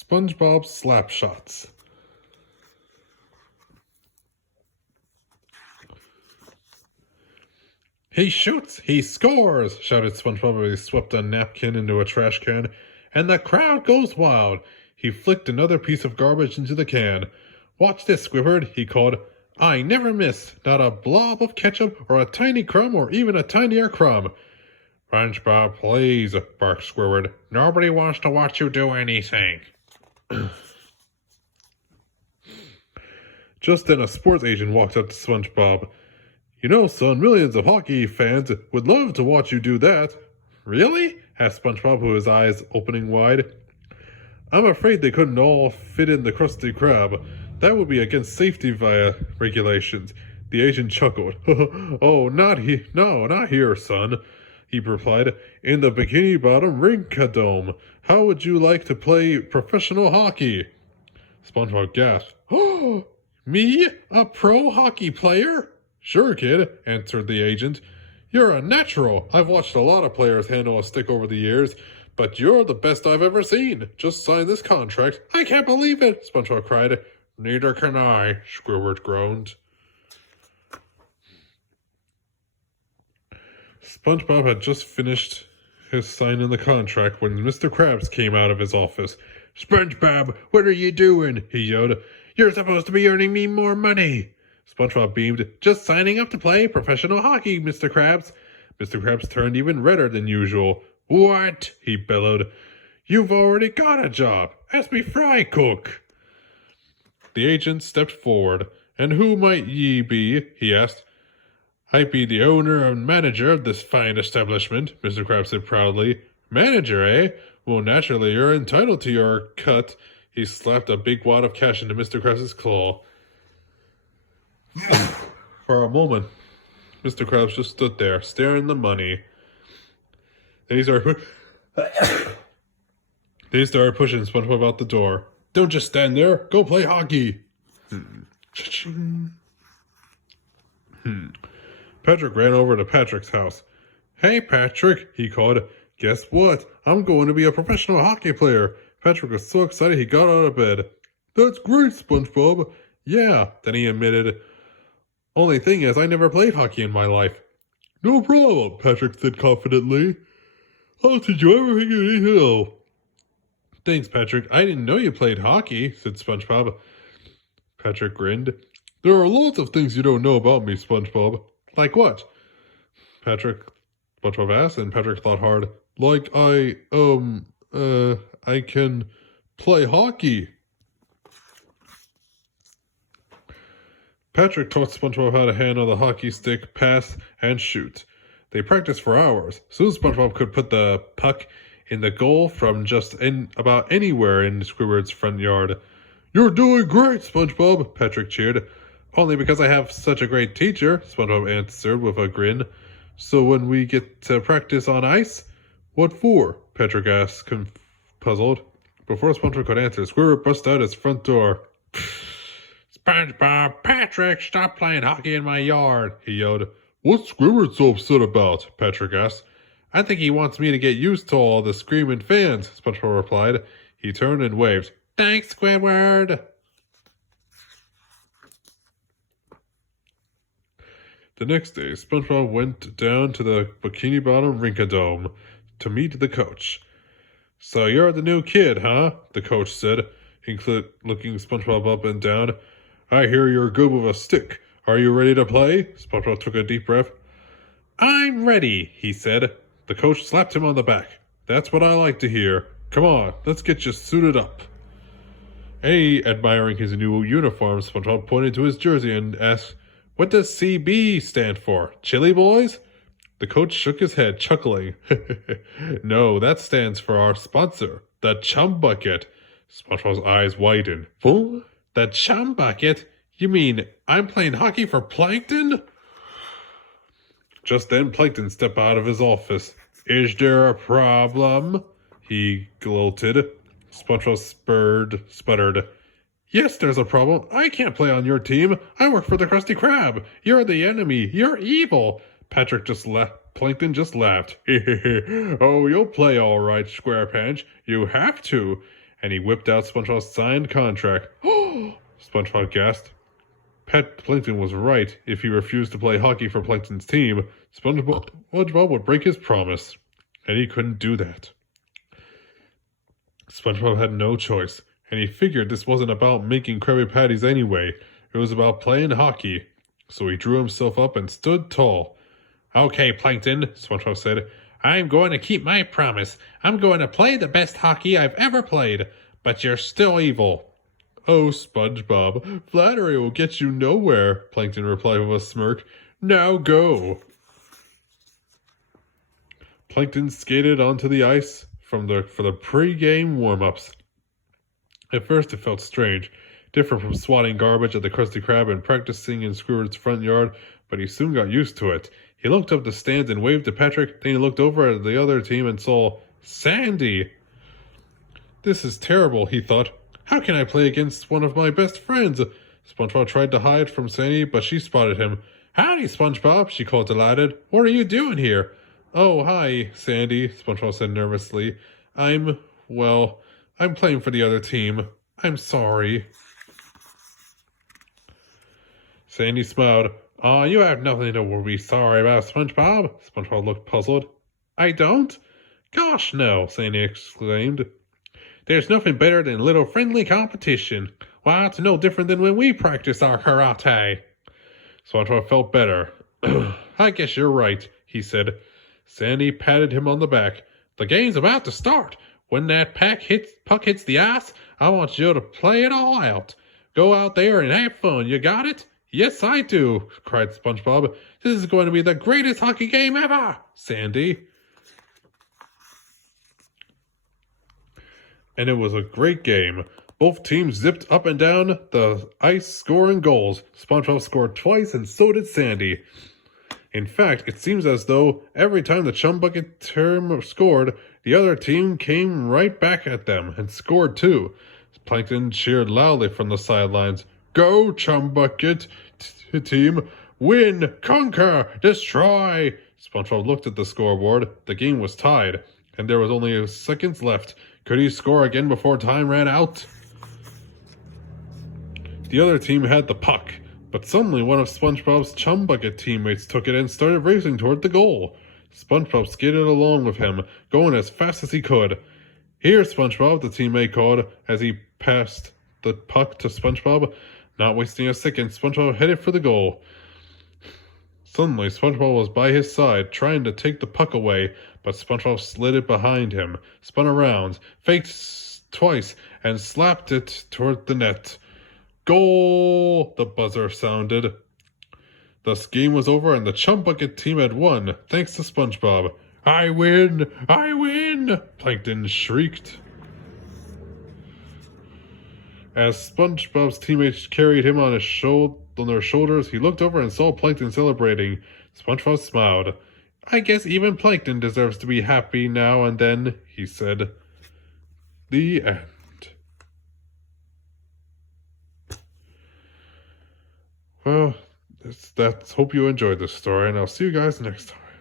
SpongeBob slap shots. He shoots! He scores! Shouted SpongeBob as he swept a napkin into a trash can, and the crowd goes wild. He flicked another piece of garbage into the can. Watch this, Squidward, he called. I never miss, not a blob of ketchup or a tiny crumb or even a tinier crumb. SpongeBob, please, barked Squidward. Nobody wants to watch you do anything. Just then a sports agent walked up to SpongeBob. You know, son, millions of hockey fans would love to watch you do that. Really? Asked SpongeBob, with his eyes opening wide. I'm afraid they couldn't all fit in the Krusty Krab. That would be against safety regulations. The agent chuckled. Oh, not here, son, he replied. In the Bikini Bottom Rink-a-Dome. How would you like to play professional hockey? SpongeBob gasped. Oh, me? A pro hockey player? Sure, kid, answered the agent. You're a natural. I've watched a lot of players handle a stick over the years, but you're the best I've ever seen. Just sign this contract. I can't believe it, SpongeBob cried. Neither can I, Squidward groaned. SpongeBob had just finished his sign in the contract when Mr. Krabs came out of his office. SpongeBob, what are you doing? He yelled. You're supposed to be earning me more money. SpongeBob beamed. Just signing up to play professional hockey, Mr. Krabs. Mr. Krabs turned even redder than usual. What? He bellowed. You've already got a job. Ask me fry cook. The agent stepped forward. And who might ye be? He asked. I be the owner and manager of this fine establishment, Mr. Krabs said proudly. Manager, eh? Well, naturally, you're entitled to your cut. He slapped a big wad of cash into Mr. Krabs' claw. For a moment, Mr. Krabs just stood there, staring at the money. Then he started pushing SpongeBob out the door. Don't just stand there. Go play hockey. Patrick ran over to Patrick's house. Hey, Patrick, he called. Guess what? I'm going to be a professional hockey player. Patrick was so excited he got out of bed. That's great, SpongeBob. Yeah, then he admitted. Only thing is, I never played hockey in my life. No problem, Patrick said confidently. I'll teach you everything you need to know. Thanks, Patrick. I didn't know you played hockey, said SpongeBob. Patrick grinned. There are lots of things you don't know about me, SpongeBob. Like what? SpongeBob asked, and Patrick thought hard. Like I can play hockey. Patrick taught SpongeBob how to handle the hockey stick, pass, and shoot. They practiced for hours. Soon SpongeBob could put the puck in the goal from just about anywhere in Squidward's front yard. You're doing great, SpongeBob, Patrick cheered. Only because I have such a great teacher, SpongeBob answered with a grin. So when we get to practice on ice? What for? Patrick asked, puzzled. Before SpongeBob could answer, Squidward burst out his front door. SpongeBob, Patrick, stop playing hockey in my yard, he yelled. What's Squidward so upset about? Patrick asked. I think he wants me to get used to all the screaming fans, SpongeBob replied. He turned and waved. Thanks, Squidward! The next day, SpongeBob went down to the Bikini Bottom Rink-a-Dome to meet the coach. So you're the new kid, huh? The coach said, looking SpongeBob up and down. I hear you're good with a stick. Are you ready to play? SpongeBob took a deep breath. I'm ready, he said. The coach slapped him on the back. That's what I like to hear. Come on, let's get you suited up. Admiring his new uniform, SpongeBob pointed to his jersey and asked, What does CB stand for? Chili Boys? The coach shook his head, chuckling. No, that stands for our sponsor, the Chum Bucket. SpongeBob's eyes widened. Huh? The Chum Bucket? You mean I'm playing hockey for Plankton? Just then, Plankton stepped out of his office. Is there a problem? He gloated. SpongeBob sputtered. Yes, there's a problem. I can't play on your team. I work for the Krusty Krab. You're the enemy. You're evil. Plankton just laughed. Oh, you'll play all right, SquarePants. You have to. and he whipped out SpongeBob's signed contract. SpongeBob gasped. Pet Plankton was right. If he refused to play hockey for Plankton's team, SpongeBob would break his promise, and he couldn't do that. SpongeBob had no choice, and he figured this wasn't about making Krabby Patties anyway. It was about playing hockey. So he drew himself up and stood tall. "Okay, Plankton," SpongeBob said. "I'm going to keep my promise. I'm going to play the best hockey I've ever played. But you're still evil." "Oh, SpongeBob, flattery will get you nowhere," Plankton replied with a smirk. "Now go." Plankton skated onto the ice for the pre-game warm-ups. At first it felt strange, different from swatting garbage at the Krusty Krab and practicing in Squidward's front yard, but he soon got used to it. He looked up the stands and waved to Patrick, then he looked over at the other team and saw Sandy. "This is terrible," he thought. "How can I play against one of my best friends?" SpongeBob tried to hide from Sandy, but she spotted him. "Howdy, SpongeBob," she called delighted. "What are you doing here?" "Oh, hi, Sandy," SpongeBob said nervously. I'm playing for the other team. I'm sorry." Sandy smiled. "Aw, you have nothing to be sorry about, SpongeBob." SpongeBob looked puzzled. "I don't?" "Gosh, no," Sandy exclaimed. "There's nothing better than a little friendly competition. Why, it's no different than when we practice our karate." SpongeBob felt better. "I guess you're right," he said. Sandy patted him on the back. "The game's about to start. When that puck hits the ice, I want you to play it all out. Go out there and have fun. You got it?" "Yes, I do," cried SpongeBob. "This is going to be the greatest hockey game ever, Sandy." And it was a great game. Both teams zipped up and down the ice scoring goals. SpongeBob scored twice and so did Sandy. In fact, it seems as though every time the Chum Bucket team scored, the other team came right back at them and scored too. Plankton cheered loudly from the sidelines. "Go, Chum Bucket team! Win! Conquer! Destroy!" SpongeBob looked at the scoreboard. The game was tied, and there was only seconds left. Could he score again before time ran out? The other team had the puck, but suddenly one of SpongeBob's Chum Bucket teammates took it and started racing toward the goal. SpongeBob skated along with him, going as fast as he could. "Here, SpongeBob," the teammate called as he passed the puck to SpongeBob. Not wasting a second, SpongeBob headed for the goal. Suddenly, SpongeBob was by his side, trying to take the puck away, but SpongeBob slid it behind him, spun around, faked twice, and slapped it toward the net. "Goal!" the buzzer sounded. The game was over and the Chum Bucket team had won, thanks to SpongeBob. "I win! I win!" Plankton shrieked. As SpongeBob's teammates carried him on their shoulders, he looked over and saw Plankton celebrating. SpongeBob smiled. "I guess even Plankton deserves to be happy now and then," he said. The end. Well, hope you enjoyed this story, and I'll see you guys next time.